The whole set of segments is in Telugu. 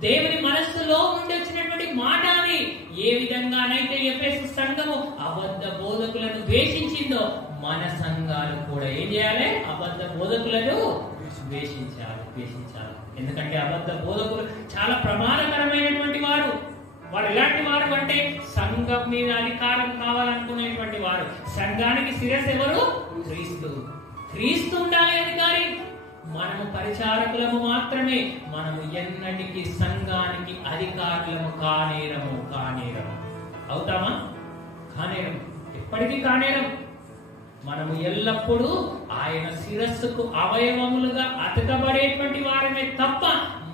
దేవుని మనస్సులో నుండి వచ్చినటువంటి మాట అది. ఏ విధంగానైతే ఎఫెసు సంఘము అబద్ధ బోధకులను ద్వేషించిందో మన సంఘాలు కూడా ఏం చేయాలి? అబద్ధ బోధకులను ద్వేషించాలి. ఎందుకంటే అబద్ధ బోధకులు చాలా ప్రమాదకరమైనటువంటి వారు. వారు ఎలాంటి వారు అంటే సంఘం మీద అధికారం కావాలనుకునేటువంటి వారు. సంఘానికి శిరస్సు ఎవరు? క్రీస్తు ఉండాలి అధికారి. మనము పరిచారకులము మాత్రమే. మనము ఎన్నటికీ సంఘానికి అధికారులము కానేరము. అవుతామా? కానేరం, ఎప్పటికీ కానేరం. మనము ఎల్లప్పుడూ ఆయన శిరస్సుకు అవయవములుగా అతకబడేటువంటి వారమే తప్ప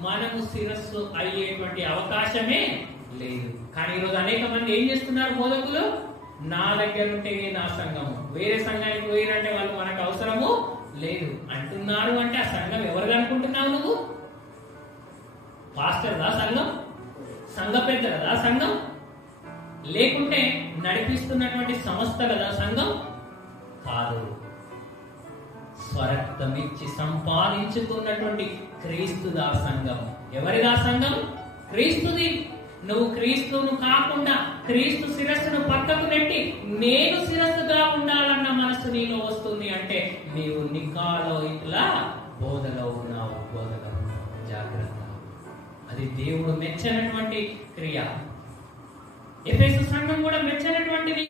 మనము శిరస్సు అయ్యేటువంటి అవకాశమే లేదు. కానీ ఈరోజు అనేక మంది ఏం చేస్తున్నారు? బోధకులు నా దగ్గర ఉంటే నా సంఘము, వేరే సంఘానికి పోయినంటే వాళ్ళు మనకు అవసరము లేదు అంటున్నారు. అంటే ఆ సంఘం ఎవరిది అనుకుంటున్నావు నువ్వు? పాస్టర్దా సంఘం? సంఘ పెద్దలదా సంఘం? లేకుంటే నడిపిస్తున్నటువంటి సంస్థ కదా సంఘం? కాదు. స్వరక్తమిచ్చి సంపాదించుకున్నటువంటి క్రీస్తుదా సంఘం. ఎవరిదా సంఘం? క్రీస్తుది. నువ్వు క్రీస్తును కాకుండా క్రీస్తు శిరస్సును పక్కకు నెట్టి నేను శిరస్సుగా ఉండాలన్న మనసు నీలో వస్తుంది అంటే నీవు నికాలో ఇట్లా బోధలో ఉన్నావు. జాగ్రత్త. అది దేవుడు మెచ్చనటువంటి క్రియ. ఎఫెసు సంఘం కూడా మెచ్చనటువంటిది.